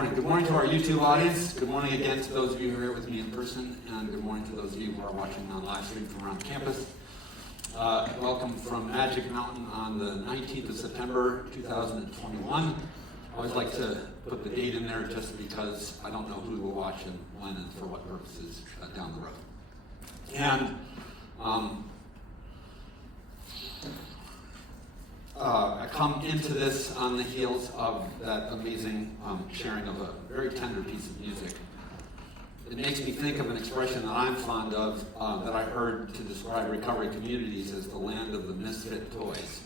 morning. Good morning to our YouTube audience. Good morning again to those of you who are here with me in person, and good morning to those of you who are watching on live stream from around campus. Welcome from Magic Mountain on the 19th of September, 2021. I always like to put the date in there just because I don't know who will watch and when and for what purposes down the road. And I come into this on the heels of that amazing sharing of a very tender piece of music. It makes me think of an expression that I'm fond of that I heard to describe recovery communities as the land of the misfit toys.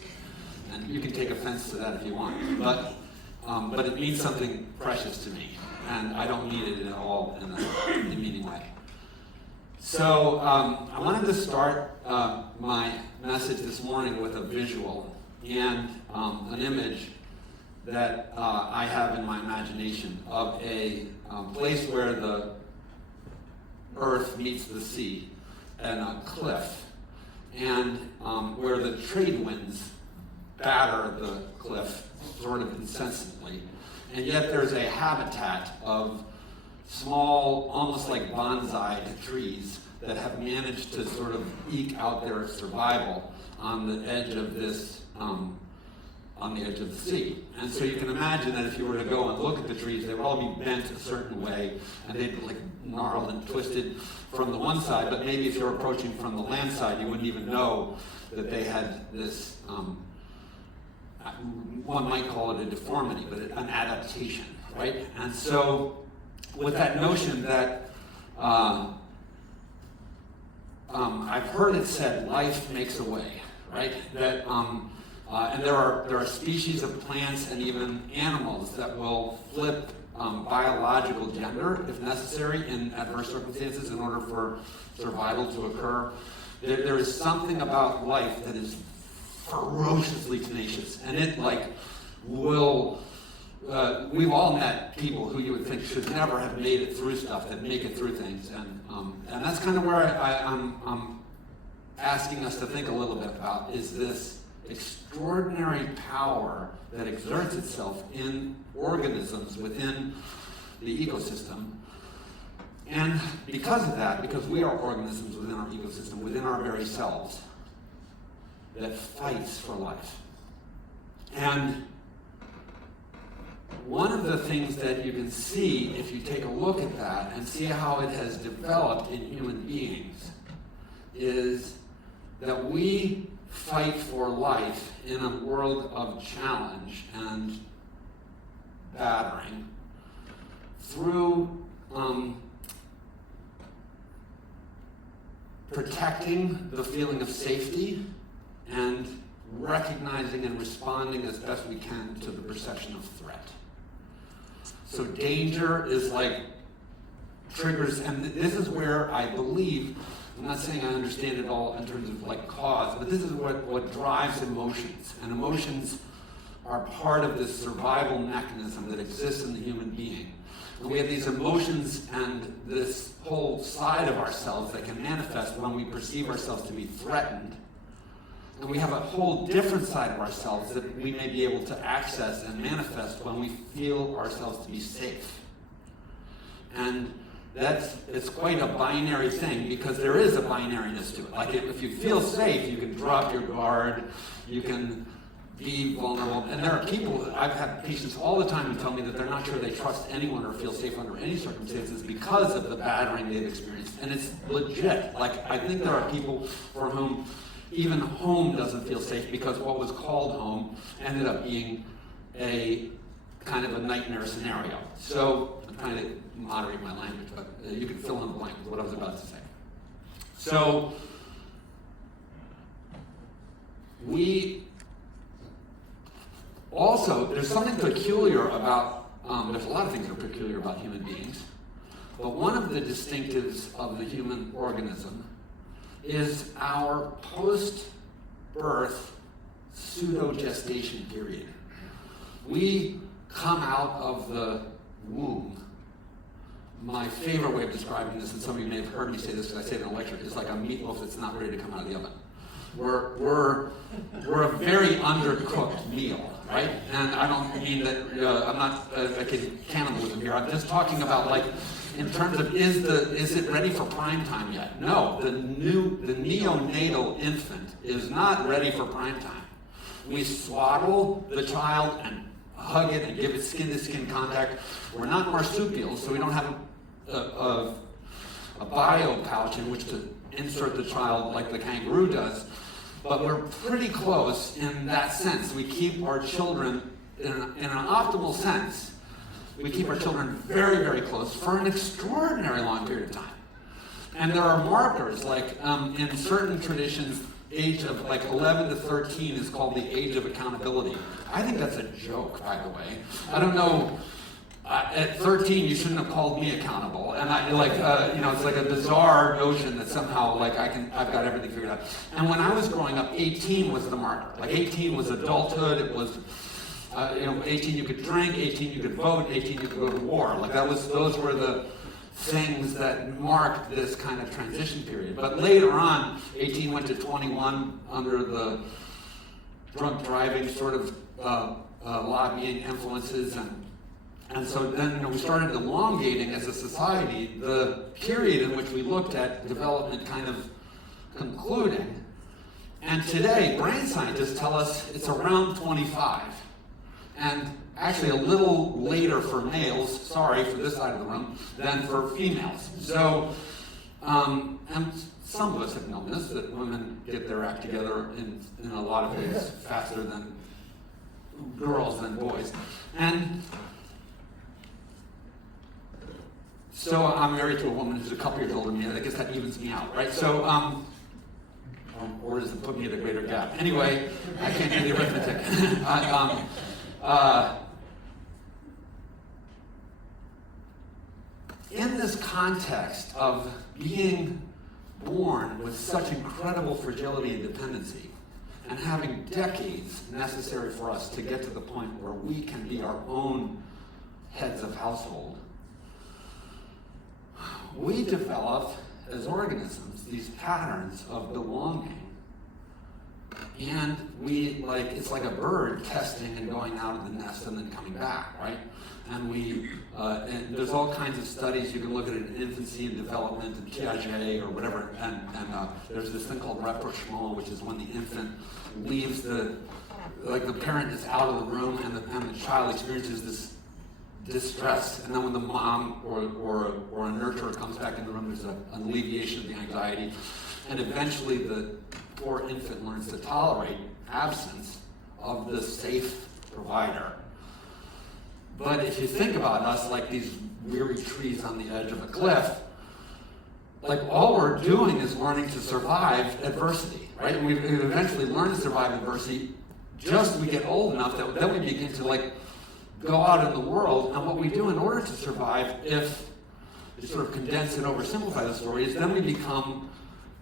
And you can take offense to that if you want, but it means something precious to me, and I don't mean it at all in a demeaning way. So I wanted to start my message this morning with a visual and an image that I have in my imagination of a place where the earth meets the sea and a cliff, and where the trade winds batter the cliff sort of incessantly, and yet there's a habitat of small, almost like bonsai trees that have managed to sort of eke out their survival on the edge of this, on the edge of the sea. And so you can imagine that if you were to go and look at the trees, they would all be bent a certain way, and they'd be like gnarled and twisted from the one side, but maybe if you're approaching from the land side, you wouldn't even know that they had this, one might call it a deformity, but an adaptation, right? And so with that notion that I've heard it said, life makes a way, right? That and there are species of plants and even animals that will flip biological gender if necessary in adverse circumstances in order for survival to occur. There is something about life that is ferociously tenacious, and it will. We've all met people who you would think should never have made it through stuff that make it through things, and that's kind of where I'm asking us to think a little bit about, is this extraordinary power that exerts itself in organisms within the ecosystem. And because of that, because we are organisms within our ecosystem, within our very selves, that fights for life. And one of the things that you can see if you take a look at that and see how it has developed in human beings is that we fight for life in a world of challenge and battering through protecting the feeling of safety and recognizing and responding as best we can to the perception of threat. So danger is like triggers, and this is where I believe, I'm not saying I understand it all in terms of like cause, but this is what drives emotions. And emotions are part of this survival mechanism that exists in the human being. And we have these emotions and this whole side of ourselves that can manifest when we perceive ourselves to be threatened. And we have a whole different side of ourselves that we may be able to access and manifest when we feel ourselves to be safe. And it's quite a binary thing, because there is a binariness to it. Like if you feel safe, you can drop your guard, you can be vulnerable. And there are people, I've had patients all the time who tell me that they're not sure they trust anyone or feel safe under any circumstances because of the battering they've experienced. And it's legit. Like I think there are people for whom even home doesn't feel safe because what was called home ended up being a kind of a nightmare scenario. So I'm trying to moderate my language, but you can fill in the blank with what I was about to say. So we also, there's something peculiar about, there's a lot of things that are peculiar about human beings, but one of the distinctives of the human organism is our post-birth pseudo-gestation period. We come out of the womb. My favorite way of describing this, and some of you may have heard me say this because I say it in a lecture, is like a meatloaf that's not ready to come out of the oven. We're a very undercooked meal. right? And I don't mean that, I'm not advocating cannibalism here. I'm just talking about, like, in terms of is it ready for prime time yet? No, the neonatal infant is not ready for prime time. We swaddle the child and hug it and give it skin-to-skin contact. We're not marsupials, so we don't have a bio pouch in which to insert the child like the kangaroo does. But we're pretty close in that sense. We keep our children, in an optimal sense, we keep our children very, very close for an extraordinary long period of time. And there are markers, like in certain traditions, age of like 11 to 13 is called the age of accountability. I think that's a joke, by the way. I don't know. At 13, you shouldn't have called me accountable, and it's like a bizarre notion that somehow like I've got everything figured out. And when I was growing up, 18 was the marker. Like 18 was adulthood. It was 18 you could drink, 18 you could vote, 18 you could go to war. Like those were the things that marked this kind of transition period. But later on, 18 went to 21 under the drunk driving sort of lobbying influences, and so then we started elongating as a society the period in which we looked at development kind of concluding. And today, brain scientists tell us it's around 25. And actually a little later for males, sorry for this side of the room, than for females. So, and some of us have known this, that women get their act together in a lot of ways faster than girls than boys. And so I'm married to a woman who's a couple years older than me, and I guess that evens me out, right? So, or does it put me at a greater gap? Anyway, I can't do the arithmetic. In this context of being born with such incredible fragility and dependency, and having decades necessary for us to get to the point where we can be our own heads of household, we develop, as organisms, these patterns of belonging. And it's like a bird testing and going out of the nest and then coming back, right? And and there's all kinds of studies. You can look at it in infancy and development and Piaget or whatever. And there's this thing called rapprochement, which is when the infant leaves the parent is out of the room and the child experiences this distress. And then when the mom or a nurturer comes back in the room, there's an alleviation of the anxiety. And eventually the poor infant learns to tolerate absence of the safe provider. But if you think about us like these weary trees on the edge of a cliff, like all we're doing is learning to survive adversity, right? And we eventually learn to survive adversity just as we get old enough that then we begin to go out in the world. And what we do in order to survive, if you sort of condense and oversimplify the story, is then we become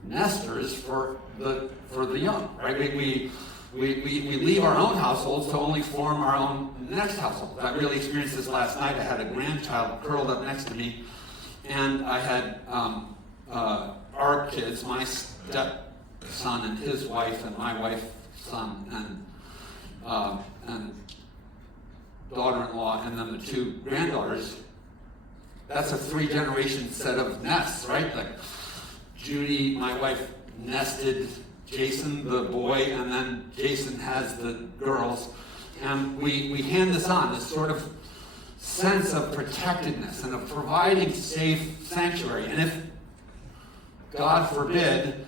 nesters for the young, right? We leave our own households to only form our own next household. I really experienced this last night. I had a grandchild curled up next to me, and I had our kids, my stepson and his wife, and my wife's son, and daughter-in-law, and then the two granddaughters. That's a 3-generation set of nests, right? Like Judy, my wife, nested Jason, the boy, and then Jason has the girls. And we hand this on, this sort of sense of protectedness and of providing safe sanctuary. And if, God forbid,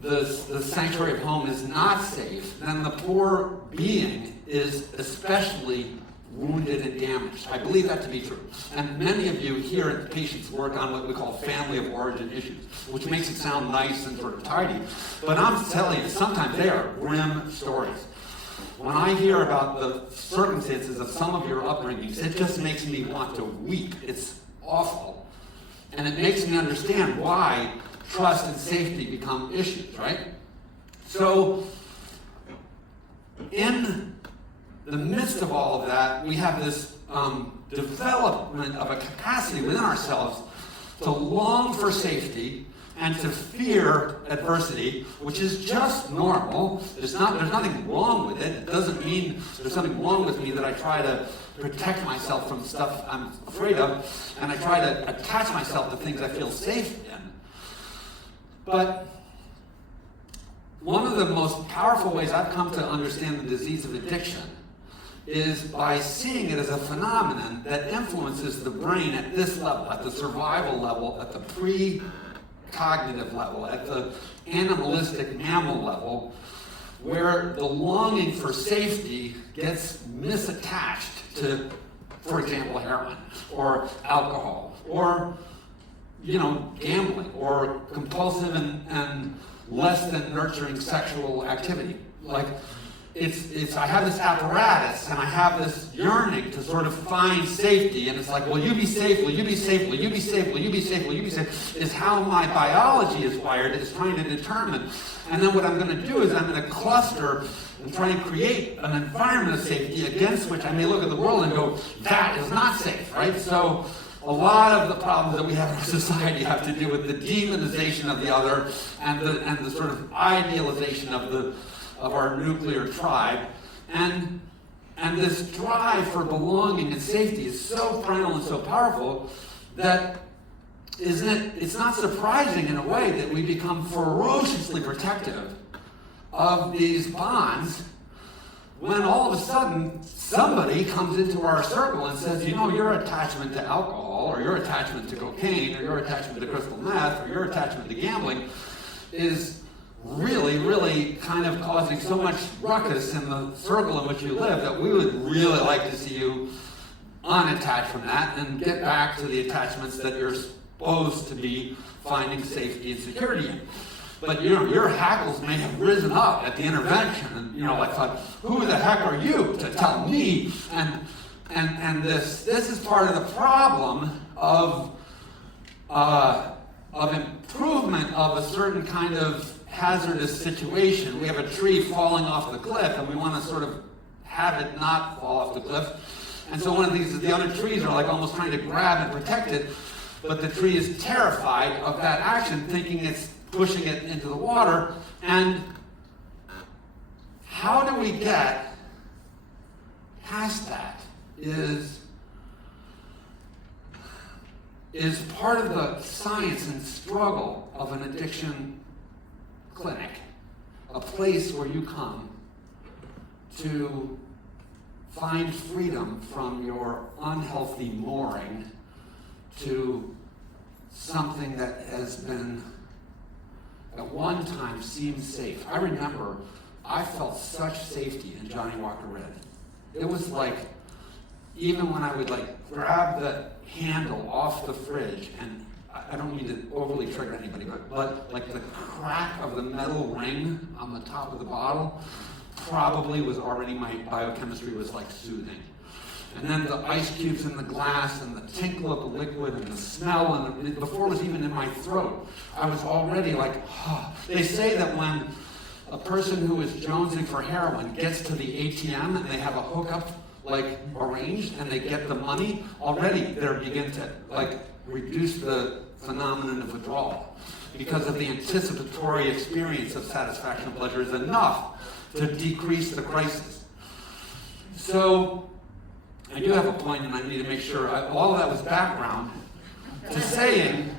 the sanctuary of home is not safe, then the poor being is especially wounded and damaged. I believe that to be true. And many of you here at the Patients work on what we call family of origin issues, which makes it sound nice and sort of tidy. But I'm telling you, sometimes they are grim stories. When I hear about the circumstances of some of your upbringings, it just makes me want to weep. It's awful. And it makes me understand why trust and safety become issues, right? So, in the midst of all of that, we have this development of a capacity within ourselves to long for safety and to fear adversity, which is just normal. There's nothing wrong with it. It doesn't mean there's something wrong with me that I try to protect myself from stuff I'm afraid of, and I try to attach myself to things I feel safe in. But one of the most powerful ways I've come to understand the disease of addiction is by seeing it as a phenomenon that influences the brain at this level, at the survival level, at the pre-cognitive level, at the animalistic mammal level, where the longing for safety gets misattached to, for example, heroin, or alcohol, or gambling, or compulsive and less than nurturing sexual activity. Like, I have this apparatus and I have this yearning to sort of find safety, and it's like, will you be safe, will you be safe, will you be safe, will you be safe, will you be safe, is how my biology is wired, is trying to determine. And then what I'm going to do is I'm going to cluster and try and create an environment of safety against which I may look at the world and go, that is not safe, right? So a lot of the problems that we have in our society have to do with the demonization of the other and the sort of idealization of our nuclear tribe, and this drive for belonging and safety is so primal and so powerful that it's not surprising in a way that we become ferociously protective of these bonds when all of a sudden somebody comes into our circle and says, your attachment to alcohol, or your attachment to cocaine, or your attachment to crystal meth, or your attachment to gambling is really, really kind of causing so much ruckus in the circle in which you live that we would really like to see you unattached from that and get back to the attachments that you're supposed to be finding safety and security in. But your hackles may have risen up at the intervention, and I thought, who the heck are you to tell me? And this is part of the problem of improvement of a certain kind of hazardous situation. We have a tree falling off the cliff, and we want to sort of have it not fall off the cliff. And so one of these is the other trees are like almost trying to grab and protect it, but the tree is terrified of that action, thinking it's pushing it into the water. And how do we get past that is part of the science and struggle of an addiction clinic, a place where you come to find freedom from your unhealthy mooring to something that has been at one time seemed safe. I remember I felt such safety in Johnny Walker Red. It was like, even when I would grab the handle off the fridge, and I don't mean to overly trigger anybody, but like the crack of the metal ring on the top of the bottle probably was already, my biochemistry was soothing. And then the ice cubes in the glass and the tinkle of the liquid and the smell, and before it was even in my throat, I was already like, oh. They say that when a person who is jonesing for heroin gets to the ATM and they have a hookup arranged and they get the money, already they begin to reduce the phenomenon of withdrawal because of the anticipatory experience of satisfaction and pleasure is enough to decrease the crisis. So I do have a point, and I need to make sure all of that was background to saying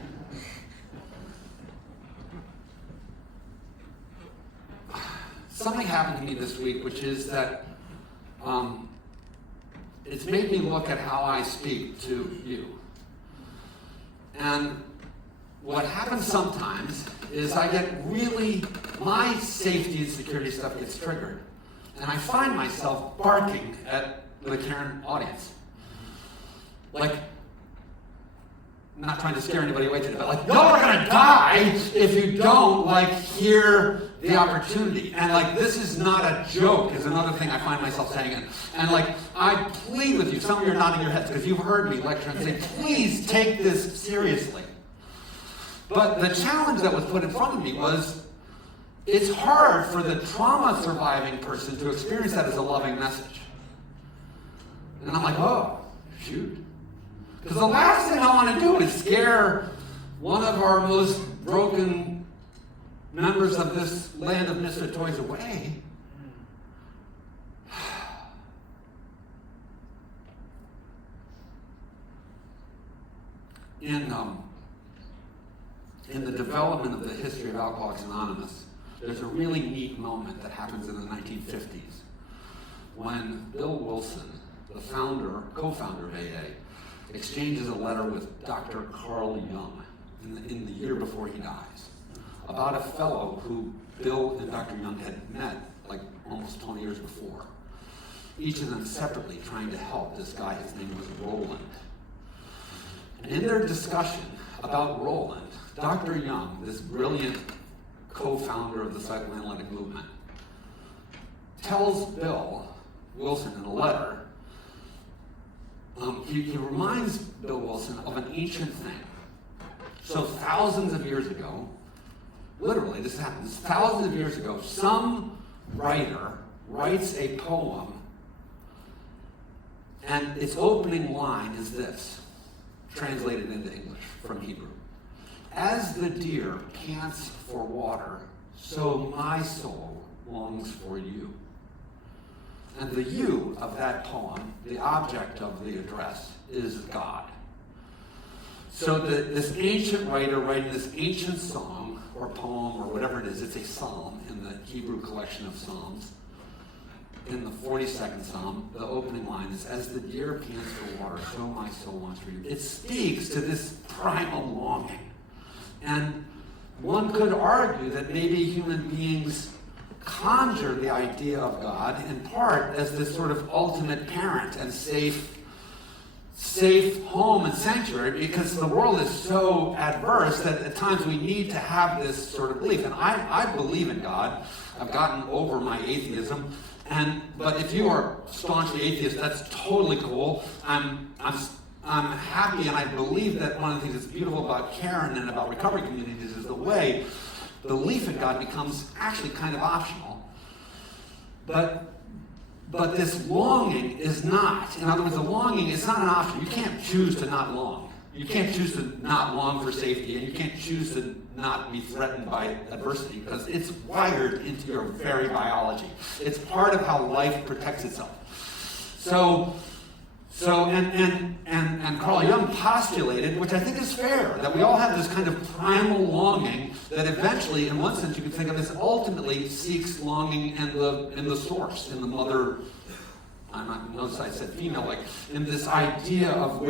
something happened to me this week, which is that it's made me look at how I speak to you. And what happens sometimes is my safety and security stuff gets triggered. And I find myself barking at the Caron audience. Not trying to scare anybody away today, but y'all are gonna die if you don't hear the opportunity. And this is not a joke is another thing I find myself saying. And I plead with you, some of you are nodding your heads because you've heard me lecture and say, please take this seriously. But the challenge that was put in front of me was, it's hard for the trauma surviving person to experience that as a loving message. And I'm like, oh, shoot. Because the last thing I want to do is scare one of our most broken members of this land of misfit toys away, in the development of the history of Alcoholics Anonymous, there's a really neat moment that happens in the 1950s when Bill Wilson, the co-founder of AA, exchanges a letter with Dr. Carl Jung in the year before he dies about a fellow who Bill and Dr. Jung had met like almost 20 years before. Each of them separately trying to help this guy. His name was Roland. And in their discussion about Roland, Dr. Jung, this brilliant co-founder of the psychoanalytic movement, tells Bill Wilson in a letter, he reminds Bill Wilson of an ancient thing. So thousands of years ago, literally this happens, thousands of years ago, some writer writes a poem, and its opening line is this, translated into English from Hebrew. As the deer pants for water, so my soul longs for you. And the you of that poem, the object of the address, is God. So this ancient writer writing this ancient song or poem or whatever it is, it's a psalm in the Hebrew collection of psalms. In the 42nd Psalm, the opening line is, as the deer pants for water, so my soul longs for you. It speaks to this primal longing. And one could argue that maybe human beings conjure the idea of God in part as this sort of ultimate parent and safe home and sanctuary, because the world is so adverse that at times we need to have this sort of belief. And I believe in God. I've gotten over my atheism. But if you are staunchly atheist, that's totally cool. I'm happy, and I believe that one of the things that's beautiful about Caron and about recovery communities is the way belief in God becomes actually kind of optional. But this longing is not. In other words, the longing is not an option. You can't choose to not long. You can't choose to not long for safety, and you can't choose to not be threatened by adversity, because it's wired into your very biology. It's part of how life protects itself. And Carl Jung postulated, which I think is fair, that we all have this kind of primal longing that eventually, in one sense, you could think of as ultimately seeks longing in the source, in the mother. Notice I said female, like in this idea of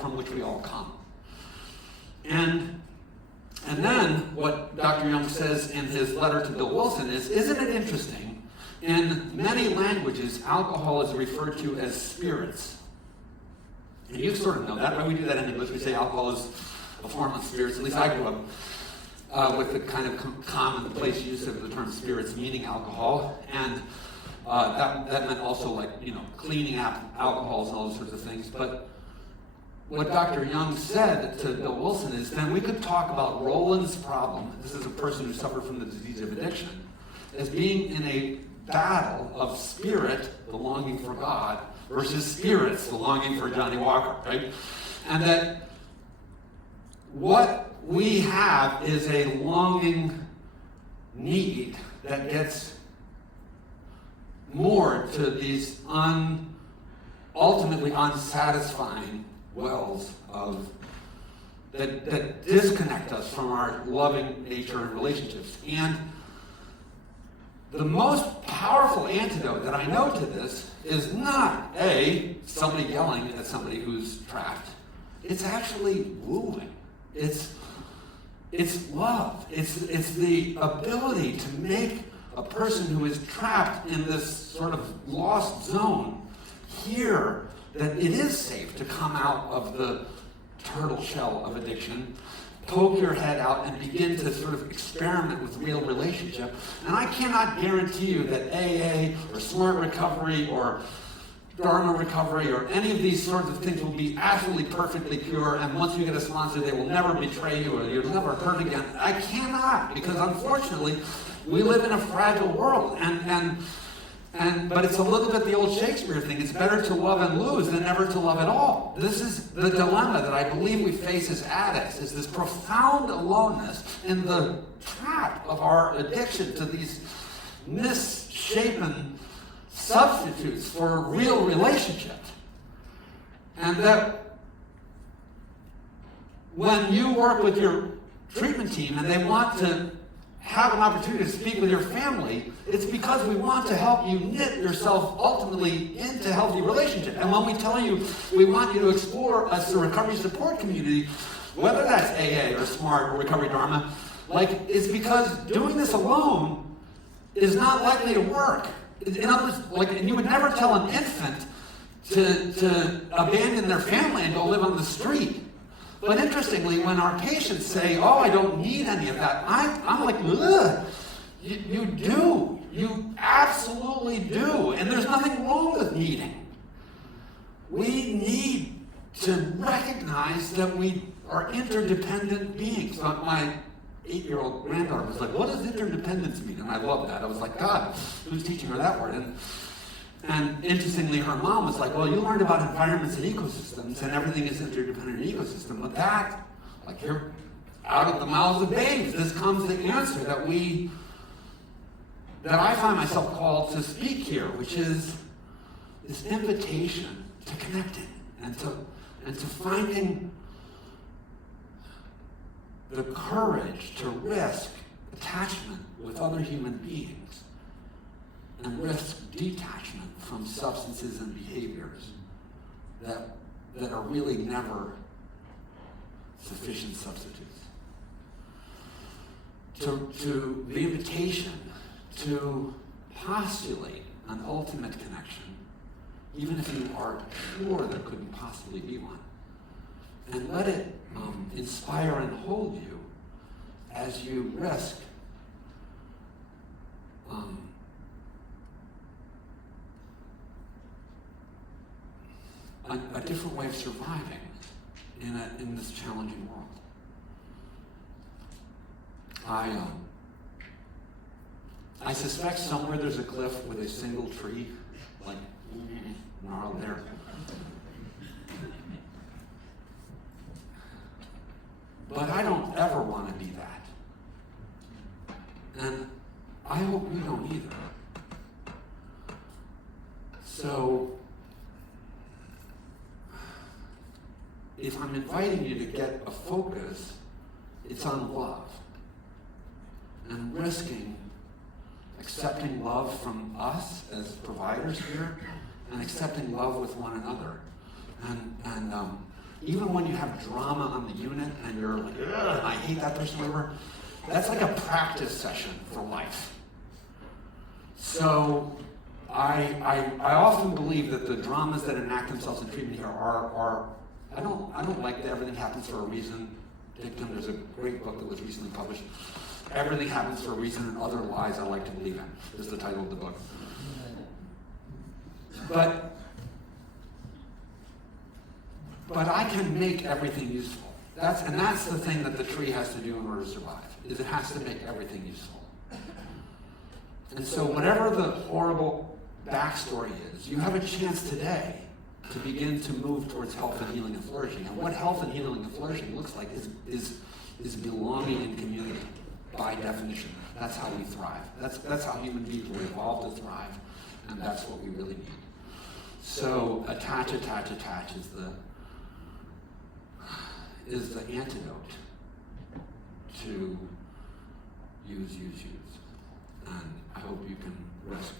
from which we all come. And then what Dr. Jung says in his letter to Bill Wilson is, isn't it interesting? In many languages, alcohol is referred to as spirits. And you sort of know that, right? We do that in English. We say alcohol is a form of spirits. At least I grew up with the kind of commonplace use of the term spirits meaning alcohol. And that meant also like, cleaning up alcohols and all those sorts of things. But what Dr. Jung said to Bill Wilson is, then we could talk about Roland's problem, this is a person who suffered from the disease of addiction, as being in a battle of spirit, the longing for God, versus spirits, the longing for Johnny Walker, right? And that what we have is a longing need that gets moored to these ultimately unsatisfying wells that disconnect us from our loving nature and relationships. And the most powerful antidote that I know to this is not somebody yelling at somebody who's trapped. It's actually wooing. It's love. It's the ability to make a person who is trapped in this sort of lost zone hear that it is safe to come out of the turtle shell of addiction, poke your head out, and begin to sort of experiment with real relationship. And I cannot guarantee you that AA or Smart Recovery or Dharma Recovery or any of these sorts of things will be absolutely perfectly pure, and once you get a sponsor, they will never betray you or you'll never hurt again. I cannot, because unfortunately, we live in a fragile world, and But it's a little bit the old Shakespeare thing. It's better to love and lose than never to love at all. This is the dilemma that I believe we face as addicts, is this profound aloneness in the trap of our addiction to these misshapen substitutes for real relationship. And that when you work with your treatment team and they want to have an opportunity to speak with your family, it's because we want to help you knit yourself ultimately into healthy relationship. And when we tell you we want you to explore us the recovery support community, whether that's AA or SMART or Recovery Dharma, it's because doing this alone is not likely to work. In other words, and you would never tell an infant to abandon their family and go live on the street. But interestingly, when our patients say, "Oh, I don't need any of that," I'm like, ugh, you do. You absolutely do. And there's nothing wrong with needing. We need to recognize that we are interdependent beings. My 8-year-old granddaughter was like, "What does interdependence mean?" And I love that. I was like, God, who's teaching her that word? And interestingly, her mom was like, "Well, you learned about environments and ecosystems, and everything is interdependent in ecosystem." But that, you're out of the mouths of babes. This comes the answer that I find myself called to speak here, which is this invitation to connecting and to finding the courage to risk attachment with other human beings and risk detachment from substances and behaviors that are really never sufficient substitutes. To the invitation to postulate an ultimate connection, even if you are sure there couldn't possibly be one, and let it inspire and hold you as you risk a different way of surviving in this challenging world. I suspect somewhere there's a cliff with a single tree, gnarled there. But I don't ever want to be that. And I hope you don't either. So, if I'm inviting you to get a focus, it's on love. And risking accepting love from us as providers here, and accepting love with one another. And even when you have drama on the unit and you're like, ugh, I hate that person, whatever, that's like a practice session for life. So I often believe that the dramas that enact themselves in treatment here are I don't like that everything happens for a reason. Dictum, there's a great book that was recently published. Everything happens for a reason, and other lies I like to believe in, is the title of the book. But I can make everything useful. That's the thing that the tree has to do in order to survive, is it has to make everything useful. And so whatever the horrible backstory is, you have a chance today to begin to move towards health and healing and flourishing. And what health and healing and flourishing looks like is belonging in community, by definition. That's how we thrive. That's how human beings were evolved to thrive, and that's what we really need. So attach is the antidote to use. And I hope you can risk